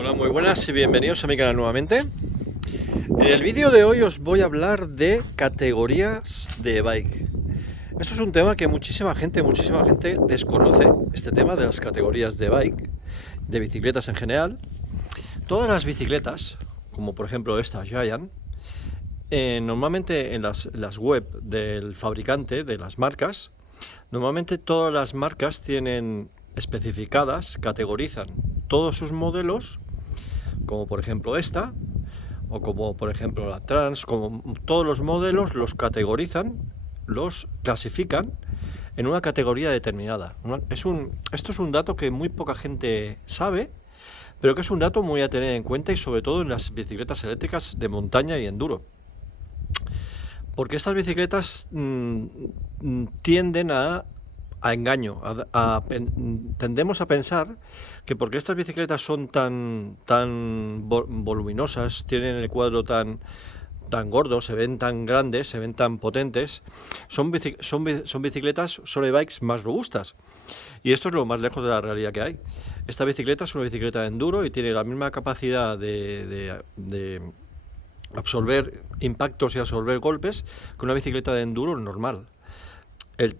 Hola, muy buenas y bienvenidos a mi canal nuevamente. En el vídeo de hoy os voy a hablar de categorías de bike. Esto es un tema que muchísima gente desconoce, este tema de las categorías de bike, de bicicletas en general. Todas las bicicletas, como por ejemplo esta Giant, normalmente en las web del fabricante, de las marcas, normalmente todas las marcas tienen especificadas, categorizan todos sus modelos, como por ejemplo esta, o como por ejemplo la Trans, como todos los modelos los categorizan, los clasifican en una categoría determinada. Esto es un dato que muy poca gente sabe, pero que es un dato muy a tener en cuenta, y sobre todo en las bicicletas eléctricas de montaña y enduro. Porque estas bicicletas tienden a engaño. Tendemos a pensar que porque estas bicicletas son tan voluminosas, tienen el cuadro tan gordo, se ven tan grandes, se ven tan potentes, son bicicletas, son e-bikes más robustas. Y esto es lo más lejos de la realidad que hay. Esta bicicleta es una bicicleta de enduro y tiene la misma capacidad de absorber impactos y absorber golpes que una bicicleta de enduro normal.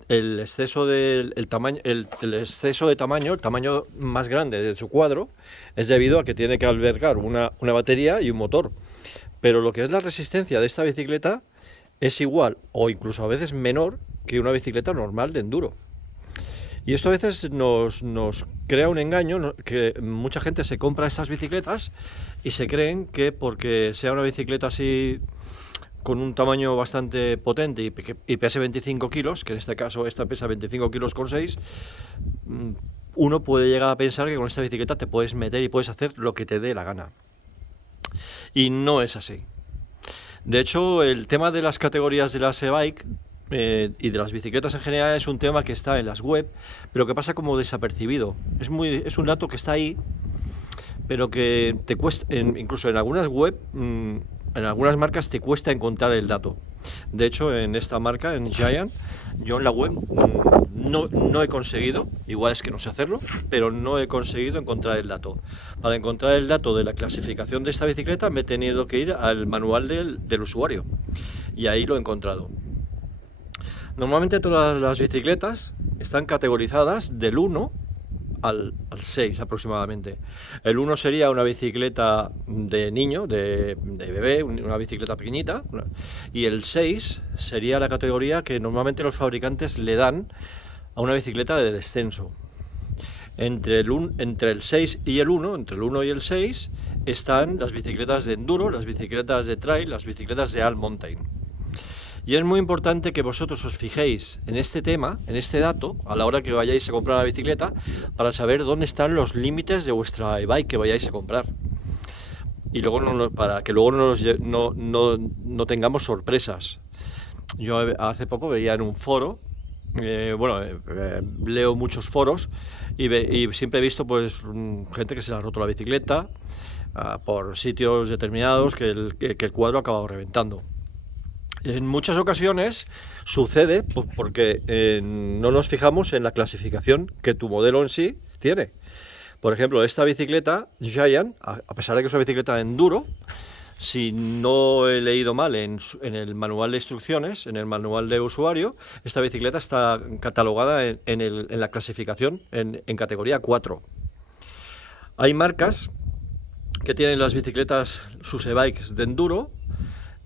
El exceso de tamaño, el tamaño más grande de su cuadro, es debido a que tiene que albergar una batería y un motor. Pero lo que es la resistencia de esta bicicleta es igual o incluso a veces menor que una bicicleta normal de enduro. Y esto a veces nos crea un engaño, que mucha gente se compra estas bicicletas y se creen que porque sea una bicicleta así con un tamaño bastante potente y pese 25 kilos, que en este caso esta pesa 25 kilos con 6, uno puede llegar a pensar que con esta bicicleta te puedes meter y puedes hacer lo que te dé la gana. Y no es así. De hecho, el tema de las categorías de las e-bike y de las bicicletas en general es un tema que está en las web, pero que pasa como desapercibido. Es un dato que está ahí, pero que te cuesta, incluso en algunas web, en algunas marcas te cuesta encontrar el dato. De hecho, en esta marca, en Giant, yo en la web no he conseguido, igual es que no sé hacerlo, pero no he conseguido encontrar el dato. Para encontrar el dato de la clasificación de esta bicicleta me he tenido que ir al manual del usuario, y ahí lo he encontrado. Normalmente todas las bicicletas están categorizadas del 1 al 6 aproximadamente. El 1 sería una bicicleta de niño, de bebé, una bicicleta pequeñita, y el 6 sería la categoría que normalmente los fabricantes le dan a una bicicleta de descenso. Entre el 6 y el 1, entre el 1 y el 6, están las bicicletas de enduro, las bicicletas de trail, las bicicletas de all mountain. Y es muy importante que vosotros os fijéis en este tema, en este dato, a la hora que vayáis a comprar la bicicleta, para saber dónde están los límites de vuestra e-bike que vayáis a comprar. Y luego para que luego no tengamos sorpresas. Yo hace poco veía en un foro, leo muchos foros y siempre he visto pues gente que se le ha roto la bicicleta por sitios determinados, que el cuadro ha acabado reventando. En muchas ocasiones sucede porque no nos fijamos en la clasificación que tu modelo en sí tiene. Por ejemplo, esta bicicleta Giant, a pesar de que es una bicicleta de enduro, si no he leído mal en el manual de instrucciones, en el manual de usuario, esta bicicleta está catalogada en la clasificación en categoría 4. Hay marcas que tienen las bicicletas, sus e-bikes de enduro,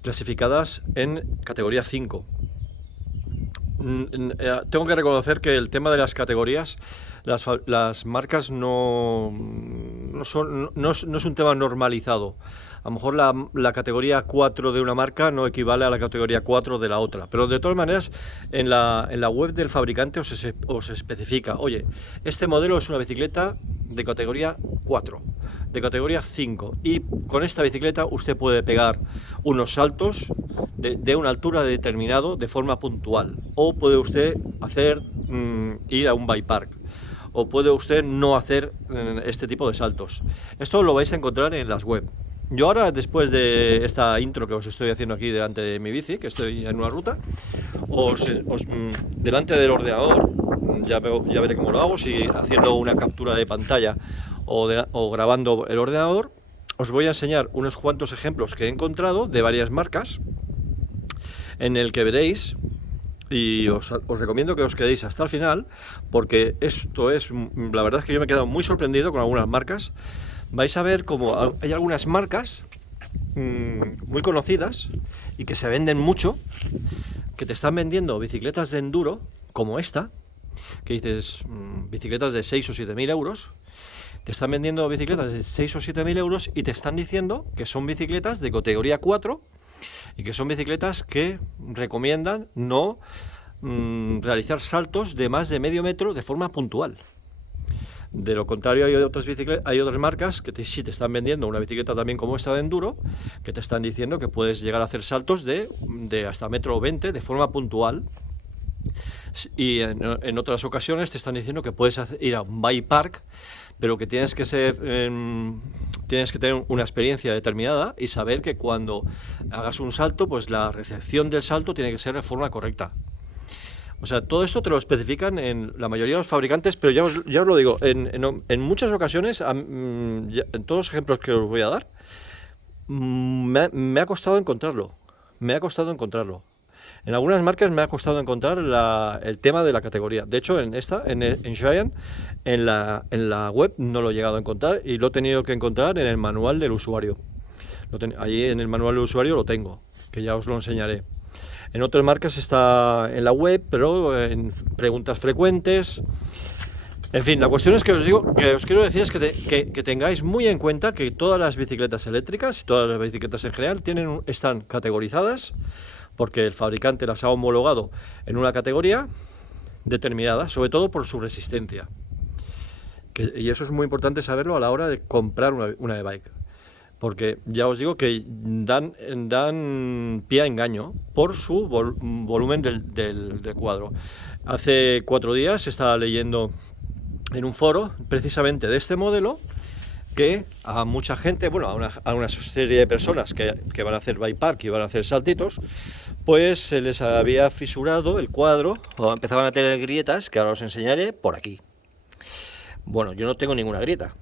clasificadas en categoría 5. Tengo que reconocer que el tema de las categorías, las marcas no es un tema normalizado. A lo mejor la categoría 4 de una marca no equivale a la categoría 4 de la otra, pero de todas maneras en la web del fabricante os especifica: oye, este modelo es una bicicleta de categoría 4, de categoría 5, y con esta bicicleta usted puede pegar unos saltos de una altura determinado de forma puntual, o puede usted ir a un bike park, o puede usted no hacer este tipo de saltos. Esto lo vais a encontrar en las web. Yo ahora, después de esta intro que os estoy haciendo aquí delante de mi bici, que estoy en una ruta, delante del ordenador, ya veré cómo lo hago, si haciendo una captura de pantalla o grabando el ordenador, os voy a enseñar unos cuantos ejemplos que he encontrado de varias marcas, en el que veréis, y os recomiendo que os quedéis hasta el final, porque esto es, la verdad es que yo me he quedado muy sorprendido con algunas marcas. Vais a ver como hay algunas marcas muy conocidas y que se venden mucho, que te están vendiendo bicicletas de enduro, como esta, que dices, bicicletas de 6 o 7 mil euros, te están vendiendo bicicletas de 6 o 7 mil euros y te están diciendo que son bicicletas de categoría 4 y que son bicicletas que recomiendan no realizar saltos de más de medio metro de forma puntual. De lo contrario, hay otras marcas que sí te están vendiendo una bicicleta también como esta de enduro, que te están diciendo que puedes llegar a hacer saltos de hasta metro 20 de forma puntual. Y en otras ocasiones te están diciendo que puedes ir a un bike park, pero que tienes que tener una experiencia determinada y saber que cuando hagas un salto, pues la recepción del salto tiene que ser de forma correcta. O sea, todo esto te lo especifican en la mayoría de los fabricantes, pero ya os lo digo, en muchas ocasiones, en todos los ejemplos que os voy a dar, me ha costado encontrarlo. En algunas marcas me ha costado encontrar el tema de la categoría. De hecho, en Giant, en la web no lo he llegado a encontrar y lo he tenido que encontrar en el manual del usuario. Allí en el manual del usuario lo tengo, que ya os lo enseñaré. En otras marcas está en la web, pero en preguntas frecuentes. En fin, la cuestión es que os quiero decir es que tengáis muy en cuenta que todas las bicicletas eléctricas y todas las bicicletas en general están categorizadas porque el fabricante las ha homologado en una categoría determinada, sobre todo por su resistencia. Y eso es muy importante saberlo a la hora de comprar una e-bike. Porque ya os digo que dan pie a engaño por su volumen del cuadro. Hace 4 días estaba leyendo en un foro precisamente de este modelo que a mucha gente, bueno, a una serie de personas que van a hacer bike park y van a hacer saltitos, pues se les había fisurado el cuadro o empezaban a tener grietas, que ahora os enseñaré por aquí. Bueno, yo no tengo ninguna grieta.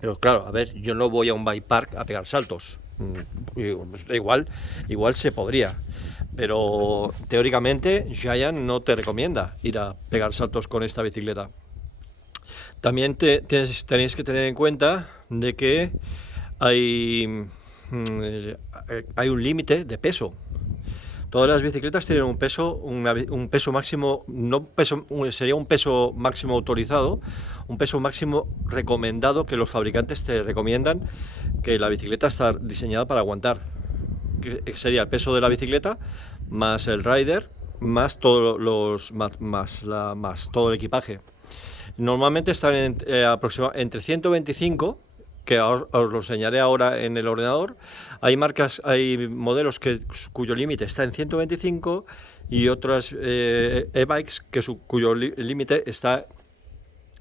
Pero claro, a ver, yo no voy a un bike park a pegar saltos. Igual se podría. Pero teóricamente Giant no te recomienda ir a pegar saltos con esta bicicleta. También tenéis que tener en cuenta de que hay un límite de peso. Todas las bicicletas tienen un peso máximo, sería un peso máximo autorizado, un peso máximo recomendado que los fabricantes te recomiendan que la bicicleta está diseñada para aguantar. Que sería el peso de la bicicleta más el rider más todo el equipaje. Normalmente están aproximadamente entre 125, que os lo enseñaré ahora en el ordenador. Hay modelos cuyo límite está en 125 y otras e-bikes cuyo límite está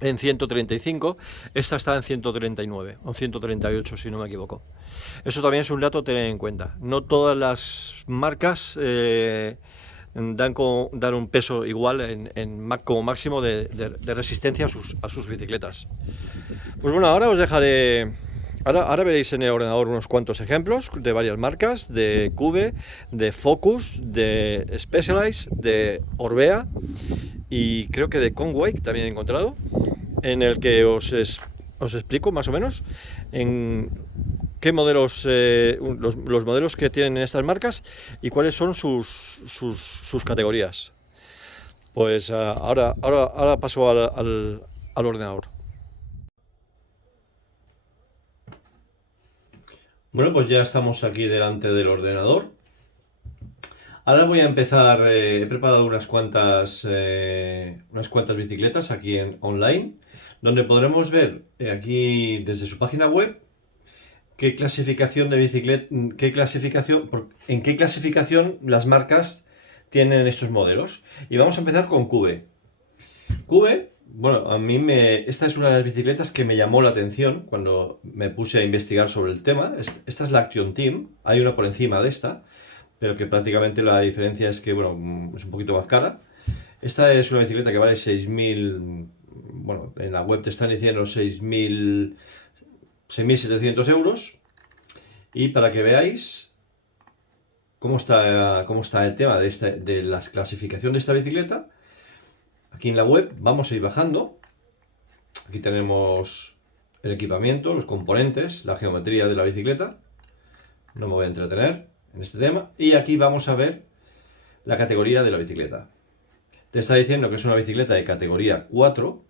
en 135. Esta está en 139 o 138 si no me equivoco. Eso también es un dato a tener en cuenta. No todas las marcas dan un peso igual como máximo de resistencia a sus bicicletas. Pues bueno, ahora os dejaré. Ahora veréis en el ordenador unos cuantos ejemplos de varias marcas, de Cube, de Focus, de Specialized, de Orbea y creo que de Conway también he encontrado, en el que os explico más o menos en qué modelos, los modelos que tienen en estas marcas y cuáles son sus categorías. Pues ahora paso al ordenador. Bueno, pues ya estamos aquí delante del ordenador. Ahora voy a empezar, he preparado unas cuantas bicicletas aquí online, donde podremos ver aquí desde su página web qué clasificación de bicicleta, en qué clasificación las marcas tienen estos modelos. Y vamos a empezar con Cube. Cube, bueno, esta es una de las bicicletas que me llamó la atención cuando me puse a investigar sobre el tema. Esta es la Action Team, hay una por encima de esta, pero que prácticamente la diferencia es que, bueno, es un poquito más cara. Esta es una bicicleta que vale 6.000, bueno, en la web te están diciendo 6.700 euros. Y para que veáis cómo está el tema de la clasificación de esta bicicleta, aquí en la web vamos a ir bajando. Aquí tenemos el equipamiento, los componentes, la geometría de la bicicleta. No me voy a entretener en este tema. Y aquí vamos a ver la categoría de la bicicleta. Te está diciendo que es una bicicleta de categoría 4,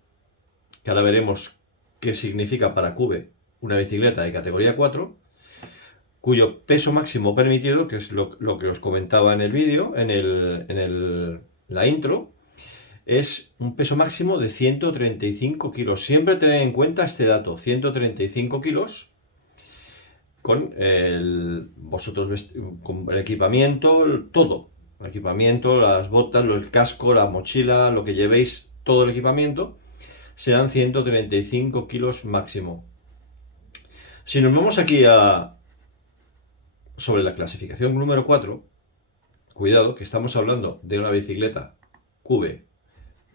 que ahora veremos qué significa para Cube una bicicleta de categoría 4, cuyo peso máximo permitido, que es lo que os comentaba en el vídeo, en la intro, es un peso máximo de 135 kilos. Siempre tened en cuenta este dato, 135 kilos, con con el equipamiento, todo. El equipamiento, las botas, el casco, la mochila, lo que llevéis, todo el equipamiento, serán 135 kilos máximo. Si nos vamos aquí sobre la clasificación número 4, cuidado, que estamos hablando de una bicicleta Cube,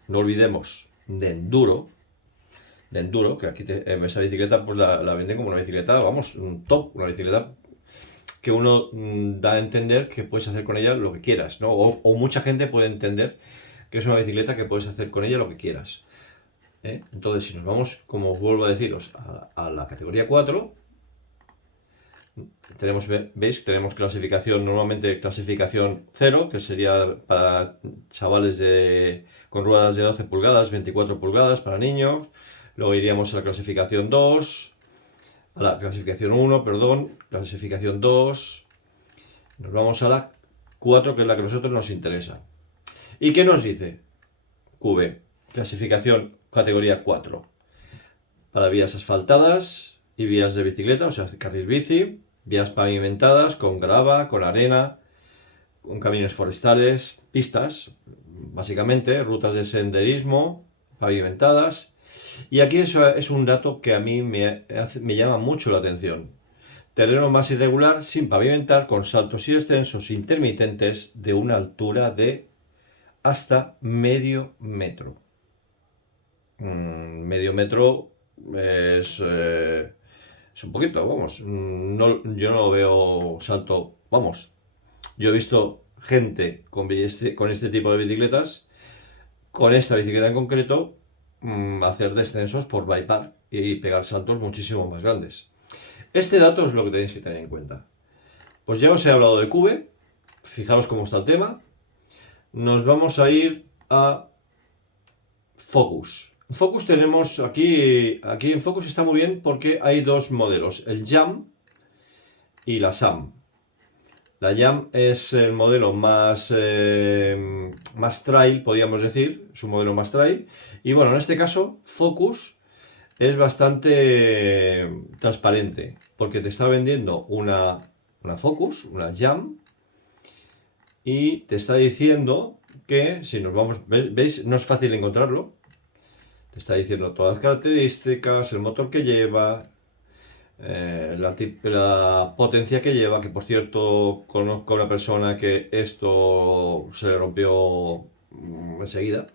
no olvidemos, de enduro, que aquí esa bicicleta pues la venden como una bicicleta, vamos, un top, una bicicleta que uno da a entender que puedes hacer con ella lo que quieras, ¿no? O mucha gente puede entender que es una bicicleta que puedes hacer con ella lo que quieras. Entonces, si nos vamos, como os vuelvo a deciros, a la categoría 4, veis, tenemos clasificación, normalmente clasificación 0, que sería para chavales con ruedas de 12 pulgadas, 24 pulgadas para niños. Luego iríamos a la clasificación 2, a la clasificación 1, perdón, clasificación 2. Nos vamos a la 4, que es la que a nosotros nos interesa. ¿Y qué nos dice? Cube, clasificación categoría 4. Para vías asfaltadas y vías de bicicleta, o sea, carril bici, vías pavimentadas con grava, con arena, con caminos forestales, pistas, básicamente, rutas de senderismo pavimentadas. Y aquí eso es un dato que a mí me llama mucho la atención. Terreno más irregular, sin pavimentar, con saltos y descensos intermitentes de una altura de hasta medio metro. Medio metro es un poquito, vamos. Yo no veo salto, vamos. Yo he visto gente con este tipo de bicicletas, con esta bicicleta en concreto, hacer descensos por bike park y pegar saltos muchísimo más grandes. Este dato es lo que tenéis que tener en cuenta. Pues ya os he hablado de Cube, fijaos cómo está el tema. Nos vamos a ir a Focus. Focus tenemos aquí en Focus está muy bien porque hay dos modelos, el Jam y la Sam. La Jam es el modelo más trail, podríamos decir, es un modelo más trail. Y bueno, en este caso, Focus es bastante transparente, porque te está vendiendo una Focus, una Jam, y te está diciendo que, si nos vamos, ¿veis? No es fácil encontrarlo. Te está diciendo todas las características, el motor que lleva, la potencia que lleva, que por cierto conozco a una persona que esto se le rompió enseguida.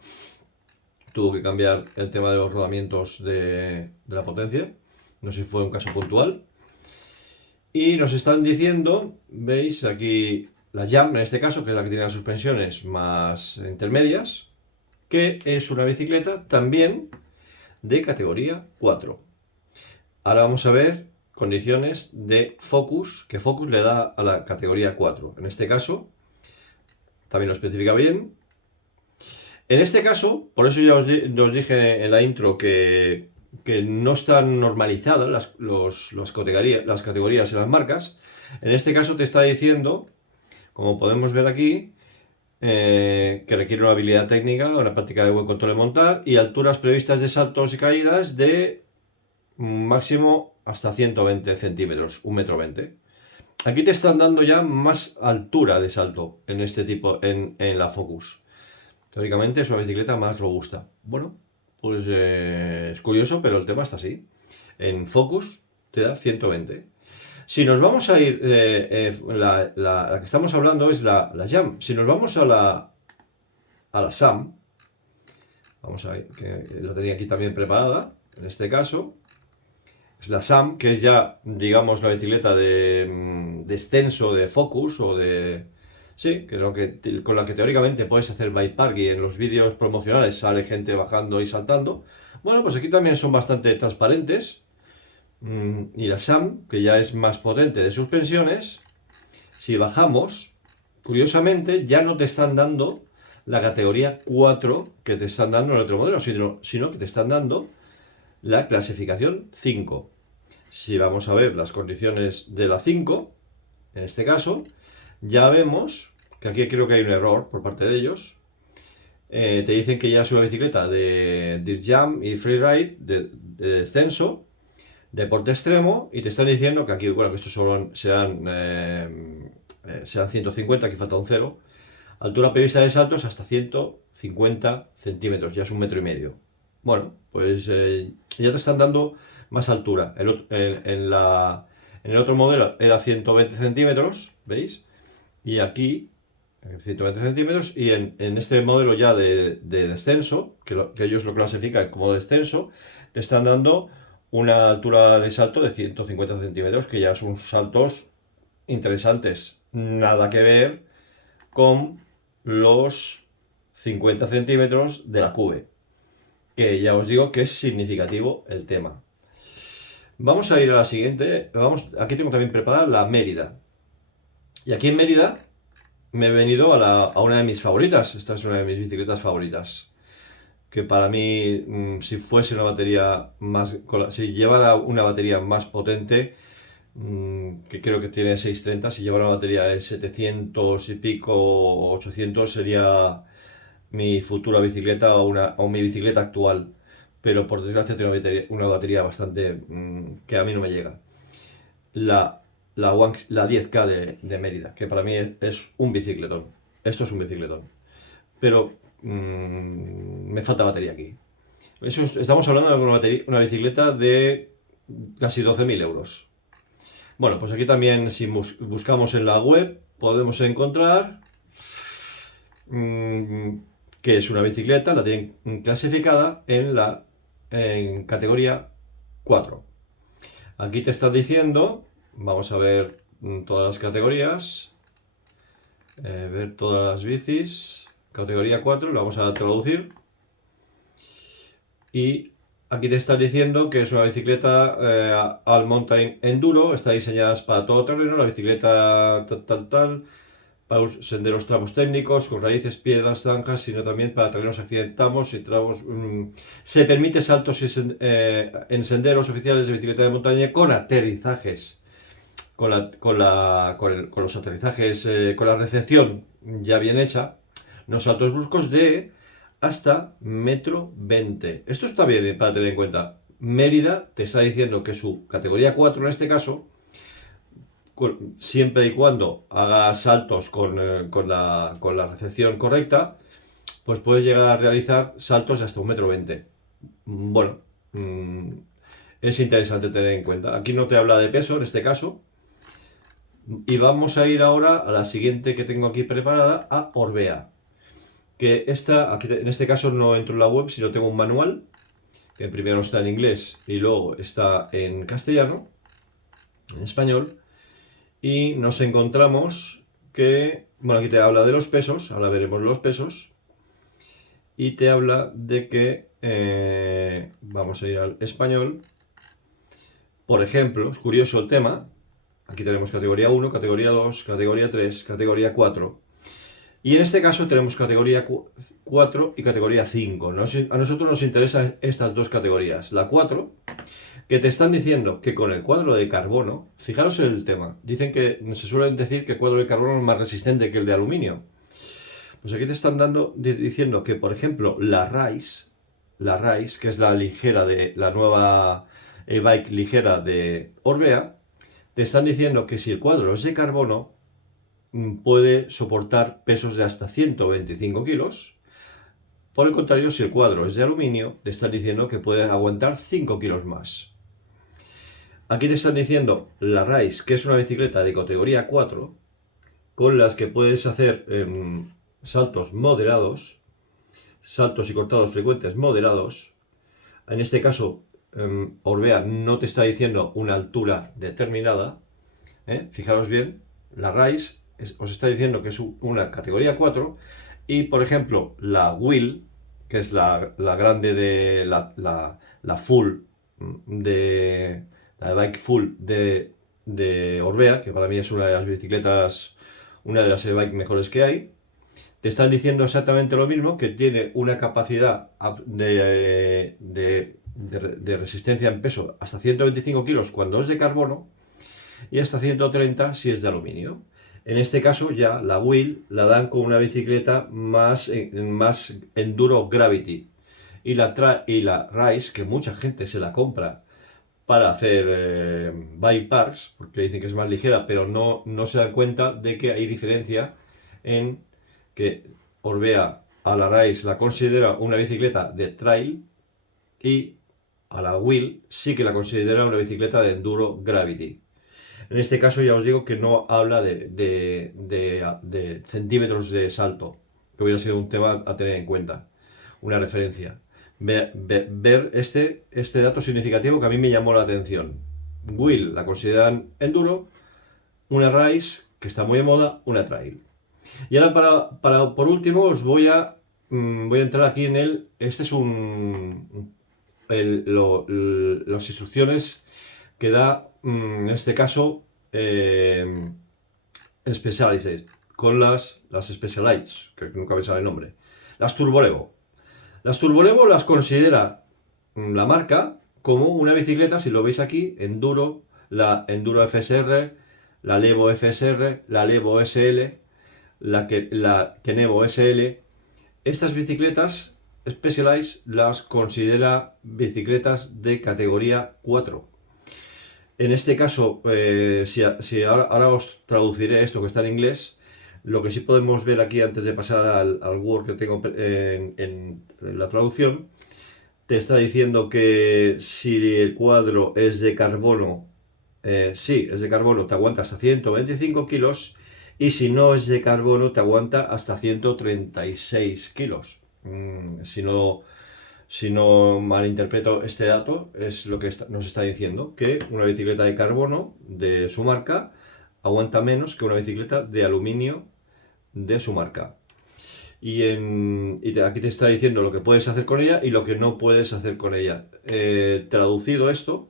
Tuvo que cambiar el tema de los rodamientos de la potencia. No sé si fue un caso puntual. Y nos están diciendo, veis aquí la Jam en este caso, que es la que tiene las suspensiones más intermedias, que es una bicicleta también de categoría 4. Ahora vamos a ver condiciones de Focus, que Focus le da a la categoría 4. En este caso, también lo especifica bien. En este caso, por eso ya os dije en la intro que no están normalizadas las categorías en las marcas. En este caso te está diciendo, como podemos ver aquí, que requiere una habilidad técnica, una práctica de buen control de montar y alturas previstas de saltos y caídas de máximo hasta 120 centímetros, 1,20 m. Aquí te están dando ya más altura de salto en este tipo, en la Focus. Teóricamente es una bicicleta más robusta. Bueno, pues es curioso, pero el tema está así. En Focus te da 120. Si nos vamos a ir, la que estamos hablando es la Jam. Si nos vamos a la Sam, Vamos a ver, que la tenía aquí también preparada, en este caso. Es la SAM, que es ya, digamos, la bicicleta de descenso, de focus o de... Sí, con la que teóricamente puedes hacer bike park y en los vídeos promocionales sale gente bajando y saltando. Bueno, pues aquí también son bastante transparentes. Y la SAM, que ya es más potente de suspensiones, si bajamos, curiosamente ya no te están dando la categoría 4 que te están dando en el otro modelo, sino que te están dando la clasificación 5. Si vamos a ver las condiciones de la 5, en este caso, ya vemos que aquí creo que hay un error por parte de ellos. Te dicen que ya es una bicicleta de Dirt Jam y Freeride, de descenso, deporte extremo, y te están diciendo que aquí, bueno, que estos serán 150, aquí falta un 0. Altura prevista de saltos hasta 150 centímetros, ya es 1,5 metros. Bueno, pues ya te están dando más altura. En el otro modelo era 120 centímetros, ¿veis? Y aquí 120 centímetros, y en este modelo ya de descenso, que ellos lo clasifican como descenso, te están dando una altura de salto de 150 centímetros, que ya son saltos interesantes. Nada que ver con los 50 centímetros de la Cube, que ya os digo que es significativo el tema. Vamos a ir a la siguiente. Aquí tengo también preparada la Mérida. Y aquí en Mérida me he venido a una de mis favoritas. Esta es una de mis bicicletas favoritas. Que para mí, si fuese una batería más... Si llevara una batería más potente, que creo que tiene 630, si llevara una batería de 700 y pico o 800 sería mi futura bicicleta o mi bicicleta actual. Pero por desgracia tiene una batería bastante que a mí no me llega. La 10K de Mérida, que para mí es un bicicletón. Esto es un bicicletón. Pero me falta batería aquí. Estamos hablando de una bicicleta de casi 12.000 euros. Bueno, pues aquí también, si buscamos en la web, podemos encontrar que es una bicicleta, la tienen clasificada en categoría 4. Aquí te está diciendo, vamos a ver todas las categorías, ver todas las bicis, categoría 4, lo vamos a traducir. Y aquí te está diciendo que es una bicicleta All Mountain Enduro, está diseñada para todo terreno, la bicicleta tal, para senderos tramos técnicos, con raíces, piedras, zanjas, sino también para terrenos accidentados y tramos. Se permite saltos en senderos oficiales de bicicleta de montaña con aterrizajes, con los aterrizajes, con la recepción ya bien hecha, no saltos bruscos de hasta 1,20 m. Esto está bien para tener en cuenta. Mérida te está diciendo que su categoría 4 en este caso, siempre y cuando haga saltos con la recepción correcta, pues puedes llegar a realizar saltos de hasta 1,20 m. Bueno, es interesante tener en cuenta. Aquí no te habla de peso en este caso. Y vamos a ir ahora a la siguiente que tengo aquí preparada, a Orbea. Que aquí, en este caso no entro en la web, sino tengo un manual, que primero está en inglés y luego está en castellano, en español. Y nos encontramos que, bueno, aquí te habla de los pesos, ahora veremos los pesos, y te habla de que, vamos a ir al español, por ejemplo, es curioso el tema, aquí tenemos categoría 1, categoría 2, categoría 3, categoría 4, y en este caso tenemos categoría 4 y categoría 5, a nosotros nos interesan estas dos categorías, la 4, que te están diciendo que con el cuadro de carbono, fijaros en el tema, dicen que se suelen decir que el cuadro de carbono es más resistente que el de aluminio. Pues aquí te están diciendo que, por ejemplo, la Rise, que es la ligera de la nueva e-bike ligera de Orbea, te están diciendo que si el cuadro es de carbono, puede soportar pesos de hasta 125 kilos. Por el contrario, si el cuadro es de aluminio, te están diciendo que puede aguantar 5 kilos más. Aquí te están diciendo la Rise, que es una bicicleta de categoría 4, con las que puedes hacer saltos moderados, saltos y cortados frecuentes moderados. En este caso, Orbea no te está diciendo una altura determinada. Fijaros bien, la RISE os está diciendo que es una categoría 4 y, por ejemplo, la Wheel, que es la grande de la full de la bike full de Orbea, que para mí es una de las bicicletas, una de las e-bike mejores que hay, te están diciendo exactamente lo mismo, que tiene una capacidad de resistencia en peso hasta 125 kilos cuando es de carbono y hasta 130 si es de aluminio. En este caso ya la Wheel la dan con una bicicleta más Enduro Gravity y la Rise, que mucha gente se la compra para hacer bike parks, porque dicen que es más ligera, pero no se dan cuenta de que hay diferencia en que Orbea a la Rise la considera una bicicleta de trail y a la Wheel sí que la considera una bicicleta de Enduro Gravity. En este caso ya os digo que no habla de centímetros de salto, que hubiera sido un tema a tener en cuenta, una referencia. Ver este dato significativo que a mí me llamó la atención. Wheel la consideran enduro, una Rise, que está muy de moda, una trail. Y ahora por último os voy a entrar aquí en este es las instrucciones que da en este caso Specialized, con las Specialized, que nunca me sale el nombre. Las Turbolevo. Las Turbolevo las considera la marca como una bicicleta, si lo veis aquí, Enduro, la Enduro FSR, la Levo FSR, la Levo SL, la Kenevo SL. Estas bicicletas Specialized las considera bicicletas de categoría 4. En este caso, si ahora os traduciré esto que está en inglés, lo que sí podemos ver aquí antes de pasar al Word que tengo en la traducción, te está diciendo que si el cuadro es de carbono, sí, es de carbono, te aguanta hasta 125 kilos y si no es de carbono te aguanta hasta 136 kilos. Si no malinterpreto este dato, es lo que nos está diciendo, que una bicicleta de carbono de su marca aguanta menos que una bicicleta de aluminio de su marca. Y aquí te está diciendo lo que puedes hacer con ella y lo que no puedes hacer con ella. Traducido esto,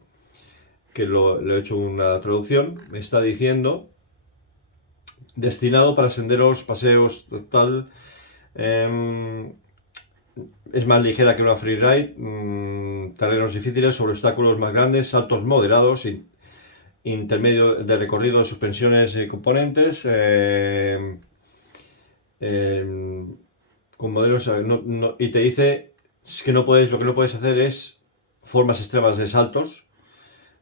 que le he hecho una traducción, me está diciendo destinado para senderos, paseos, tal. Es más ligera que una freeride, terrenos difíciles, sobre obstáculos más grandes, saltos moderados, intermedio de recorrido, suspensiones y componentes, con modelos, y te dice que lo que no puedes hacer es formas extremas de saltos.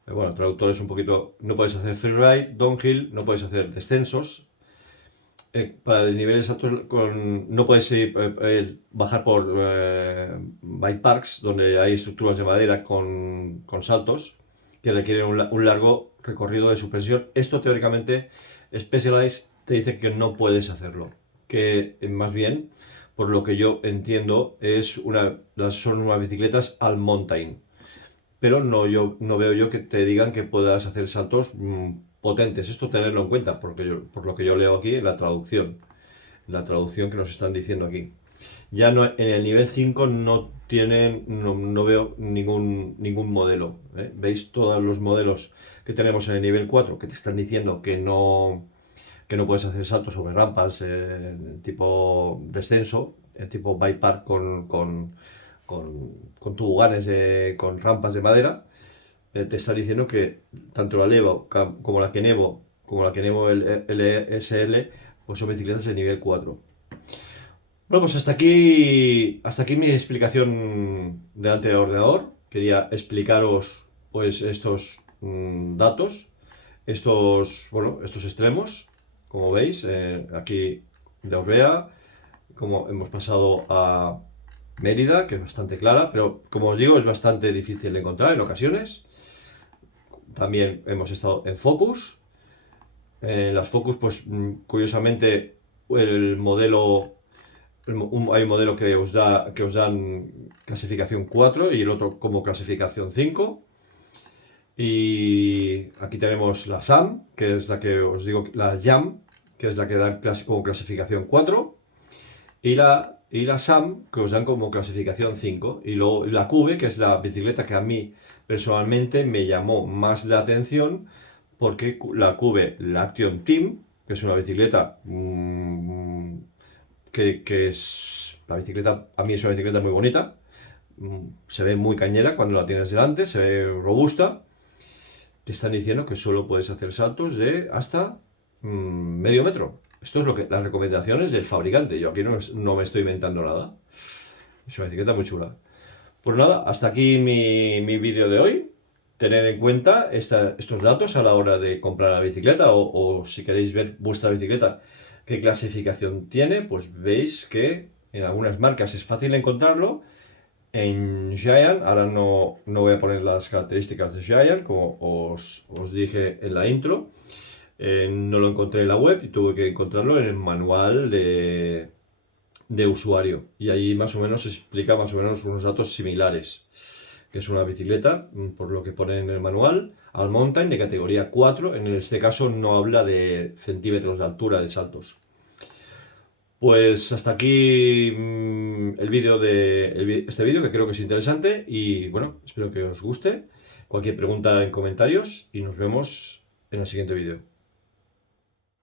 Bueno, el traductor es un poquito, no puedes hacer freeride, downhill, no puedes hacer descensos. Para desniveles altos no puedes bajar por bike parks donde hay estructuras de madera con saltos que requieren un largo recorrido de suspensión. Esto teóricamente Specialized te dice que no puedes hacerlo, que más bien, por lo que yo entiendo, son unas bicicletas all mountain, pero no veo yo que te digan que puedas hacer saltos potentes. Esto tenerlo en cuenta, por lo que yo leo aquí en la traducción que nos están diciendo aquí. Ya no, en el nivel 5 no veo ningún modelo. ¿Veis todos los modelos que tenemos en el nivel 4 que te están diciendo que no puedes hacer saltos sobre rampas tipo descenso, tipo bike park con toboganes con rampas de madera? Te está diciendo que tanto la Levo como la Kenevo LSL pues son bicicletas de nivel 4. Bueno, pues hasta aquí mi explicación delante del ordenador. Quería explicaros pues estos datos, estos extremos, como veis, aquí de Orbea, como hemos pasado a Mérida, que es bastante clara, pero como os digo, es bastante difícil de encontrar en ocasiones. También hemos estado en Focus. Las Focus, pues curiosamente, el modelo hay un modelo que os dan clasificación 4 y el otro como clasificación 5. Y aquí tenemos la SAM, que es la que os digo, la JAM, que es la que dan como clasificación 4. Y la SAM, que os dan como clasificación 5. Y luego la Cube, que es la bicicleta que a mí personalmente me llamó más la atención, porque la Cube, la Action Team, que es una bicicleta que es... La bicicleta, a mí es una bicicleta muy bonita. Se ve muy cañera cuando la tienes delante, se ve robusta. Te están diciendo que solo puedes hacer saltos de hasta medio metro. Esto es lo que las recomendaciones del fabricante. Yo aquí no me estoy inventando nada. Es una bicicleta muy chula. Pues nada, hasta aquí mi vídeo de hoy. Tener en cuenta estos datos a la hora de comprar la bicicleta o si queréis ver vuestra bicicleta qué clasificación tiene, pues veis que en algunas marcas es fácil encontrarlo. En Giant, ahora no voy a poner las características de Giant, como os dije en la intro. No lo encontré en la web y tuve que encontrarlo en el manual de usuario. Y ahí más o menos explica más o menos unos datos similares. Que es una bicicleta, por lo que pone en el manual, All Mountain de categoría 4. En este caso no habla de centímetros de altura de saltos. Pues hasta aquí este vídeo, que creo que es interesante y bueno, espero que os guste. Cualquier pregunta en comentarios y nos vemos en el siguiente vídeo.